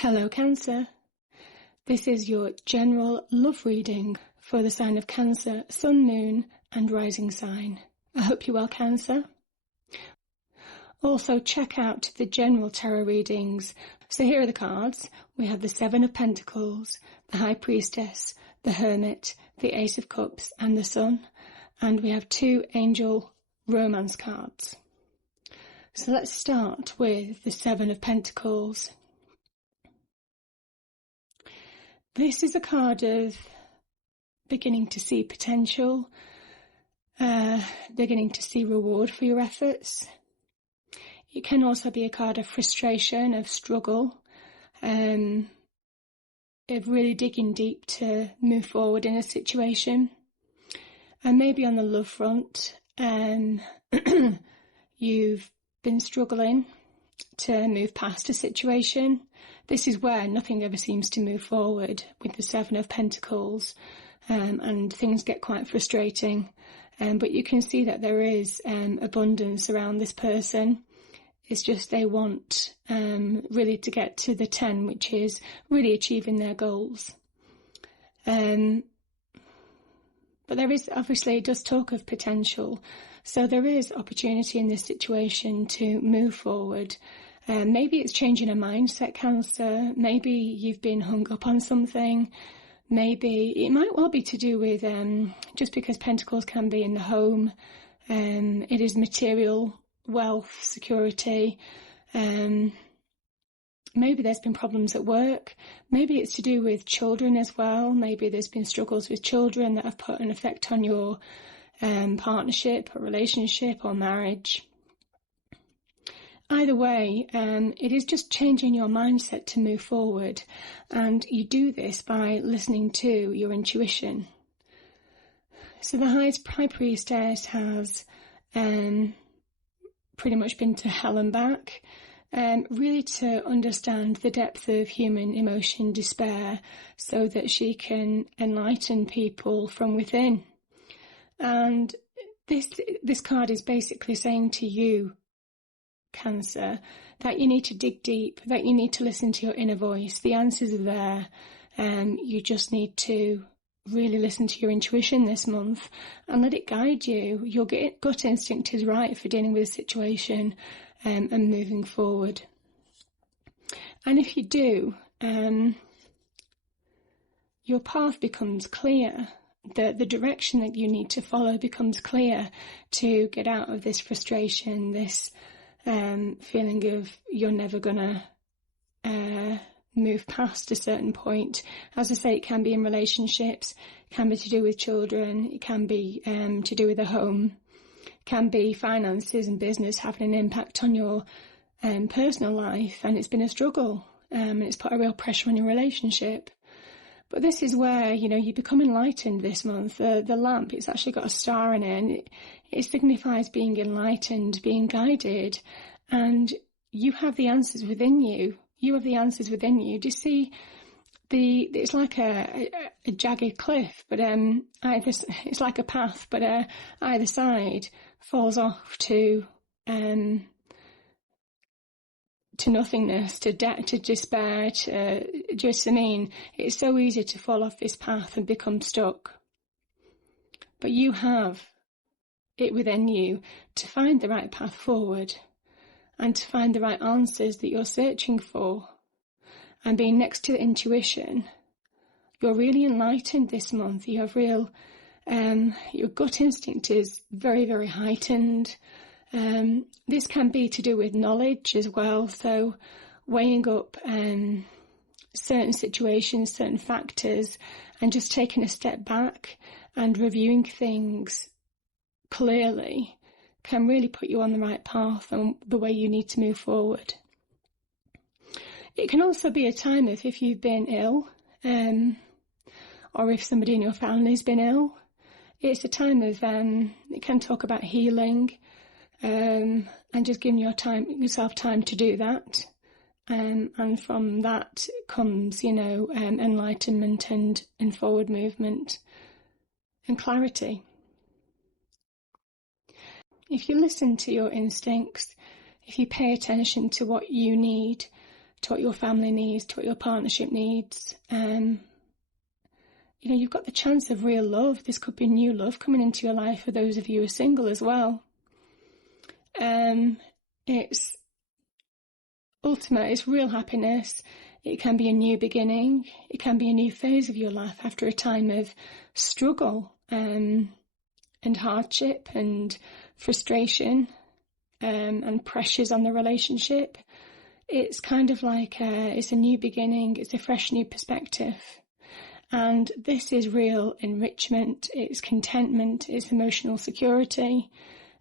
Hello Cancer, this is your general love reading for the sign of Cancer, Sun, Moon and Rising sign. I hope you're well, Cancer. Also check out the general tarot readings. So here are the cards. We have the Seven of Pentacles, the High Priestess, the Hermit, the Ace of Cups and the Sun. And we have two Angel Romance cards. So let's start with the Seven of Pentacles. This is a card of beginning to see potential, beginning to see reward for your efforts. It can also be a card of frustration, of struggle, of really digging deep to move forward in a situation. And maybe on the love front, you've been struggling to move past a situation. This is where nothing ever seems to move forward with the Seven of Pentacles, and things get quite frustrating. But you can see that there is abundance around this person. It's just they want really to get to the 10, which is really achieving their goals. But there is, obviously, it does talk of potential. So there is opportunity in this situation to move forward. Maybe it's changing a mindset, Cancer. Maybe you've been hung up on something. Maybe it might well be to do with, just because Pentacles can be in the home, it is material, wealth, security. Maybe there's been problems at work. Maybe it's to do with children as well. Maybe there's been struggles with children that have put an effect on your partnership or relationship or marriage. Either way, it is just changing your mindset to move forward, and you do this by listening to your intuition. So the High Priestess has pretty much been to hell and back, really to understand the depth of human emotion, despair, so that she can enlighten people from within. And this card is basically saying to you, Cancer, that you need to dig deep, that you need to listen to your inner voice. The answers are there. You just need to really listen to your intuition this month and let it guide you. Your gut instinct is right for dealing with a situation and moving forward. And if you do, your path becomes clear. The direction that you need to follow becomes clear to get out of this frustration, this feeling of you're never gonna move past a certain point. As I say, it can be in relationships, it can be to do with children, it can be to do with a home, it can be finances and business having an impact on your personal life, and it's been a struggle, and it's put a real pressure on your relationship. But this is where, you become enlightened this month. The lamp, it's actually got a star in it, and it signifies being enlightened, being guided, and you have the answers within you. You have the answers within you. Do you see it's like a jagged cliff, but it's like a path, but either side falls off to nothingness, to despair, it's so easy to fall off this path and become stuck. But you have it within you to find the right path forward and to find the right answers that you're searching for. And being next to the intuition, you're really enlightened this month. You have real, your gut instinct is very, very heightened. This can be to do with knowledge as well, so weighing up certain situations, certain factors, and just taking a step back and reviewing things clearly can really put you on the right path and the way you need to move forward. It can also be a time if you've been ill, or if somebody in your family has been ill. It's a time of, it can talk about healing, and just giving yourself time to do that. And from that comes, enlightenment and forward movement and clarity. If you listen to your instincts, if you pay attention to what you need, to what your family needs, to what your partnership needs. You've got the chance of real love. This could be new love coming into your life for those of you who are single as well. It's ultimate, it's real happiness. It can be a new beginning. It can be a new phase of your life after a time of struggle and hardship and frustration and pressures on the relationship. It's kind of like it's a new beginning. It's a fresh new perspective. And this is real enrichment. It's contentment. It's emotional security.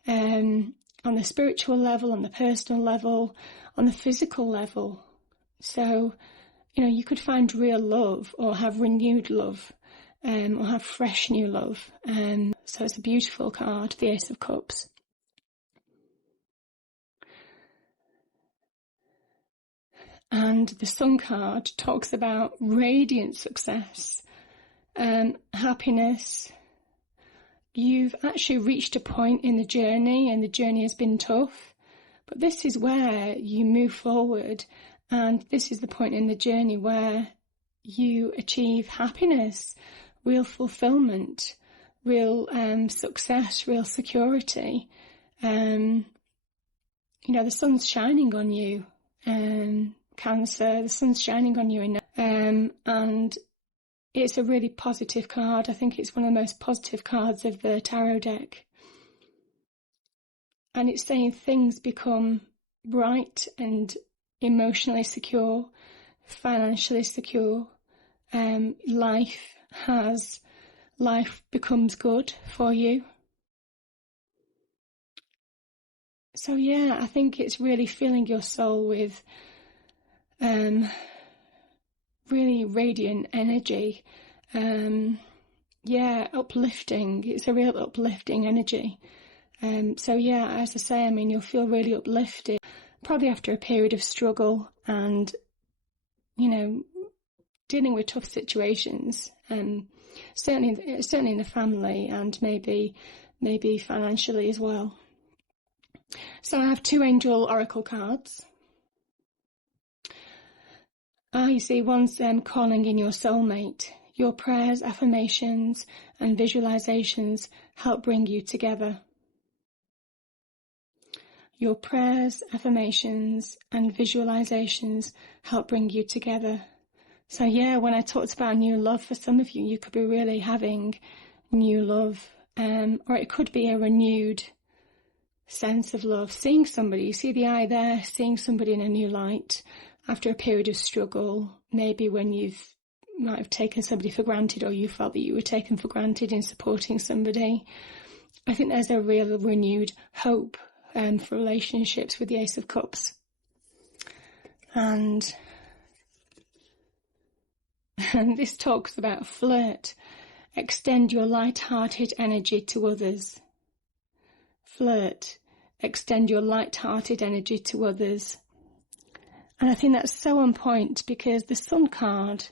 On the spiritual level, on the personal level, on the physical level. So, you could find real love or have renewed love or have fresh new love. So it's a beautiful card, the Ace of Cups. And the Sun card talks about radiant success, happiness. You've actually reached a point in the journey, and the journey has been tough. But this is where you move forward, and this is the point in the journey where you achieve happiness, real fulfillment, real success, real security. The sun's shining on you, Cancer. The sun's shining on you, and it's a really positive card. I think it's one of the most positive cards of the tarot deck. And it's saying things become bright and emotionally secure, financially secure. Life becomes good for you. So yeah, I think it's really filling your soul with really radiant energy. Uplifting. It's a real uplifting energy. So yeah, as I say, you'll feel really uplifted, probably after a period of struggle and, dealing with tough situations, certainly in the family and maybe financially as well. So I have 2 angel oracle cards. You see, one's calling in your soulmate. Your prayers, affirmations, and visualizations help bring you together. Your prayers, affirmations, and visualizations help bring you together. So yeah, when I talked about new love, for some of you, you could be really having new love, or it could be a renewed sense of love. Seeing somebody, you see the eye there, seeing somebody in a new light after a period of struggle, maybe when you might have taken somebody for granted, or you felt that you were taken for granted in supporting somebody. I think there's a real renewed hope for relationships with the Ace of Cups. And this talks about flirt. Extend your light-hearted energy to others. Flirt. Extend your light-hearted energy to others. And I think that's so on point, because the Sun card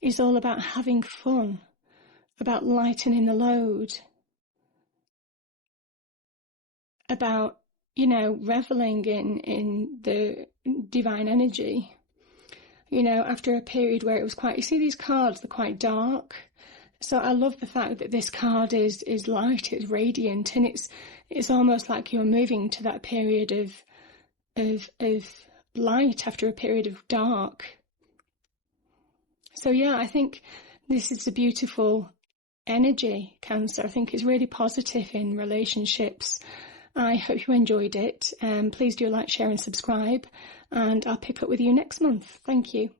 is all about having fun, about lightening the load, about, reveling in the divine energy. After a period where it was quite, you see these cards, they're quite dark. So I love the fact that this card is light, it's radiant, and it's almost like you're moving to that period of light after a period of dark. So yeah, I think this is a beautiful energy, Cancer. I think it's really positive in relationships. I hope you enjoyed it. Please do like, share and subscribe, and I'll pick up with you next month. Thank you.